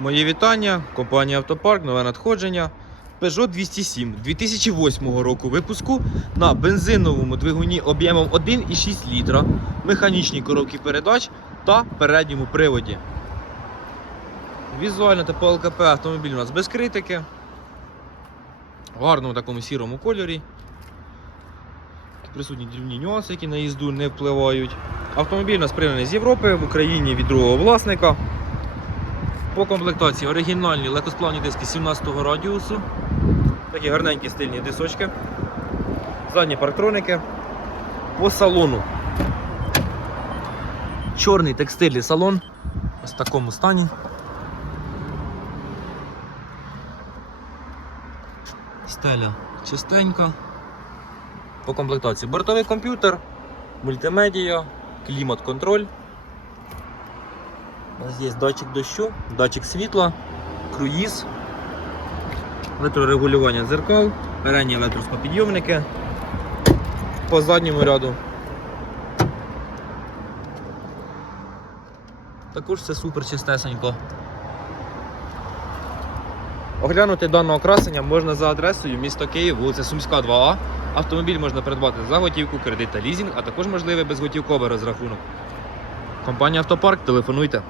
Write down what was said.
Моє вітання, компанія Автопарк, нове надходження. Peugeot 207 2008 року випуску на бензиновому двигуні об'ємом 1,6 літра, механічній коробці передач та передньому приводі. Візуально та по ЛКП автомобіль у нас без критики. В гарному такому сірому кольорі. Присутні дрібні нюанси, які на їзду не впливають. Автомобіль у нас пригнаний з Європи в Україні від другого власника. По комплектації оригінальні легкосплавні диски 17-го радіусу. Такі гарненькі стильні дисочки. Задні парктроники. По салону. Чорний текстильний салон. Ось в такому стані. Стеля чистенька. По комплектації бортовий комп'ютер, мультимедія, клімат-контроль. У нас є датчик дощу, датчик світла, круїз, електрорегулювання дзеркал, передні електроскопідйомники по задньому ряду. Також все супер чистесенько. Оглянути дане окрасення можна за адресою місто Київ, вулиця Сумська, 2А. Автомобіль можна придбати за готівку, кредит та лізінг, а також можливий безготівковий розрахунок. Компанія Автопарк, телефонуйте.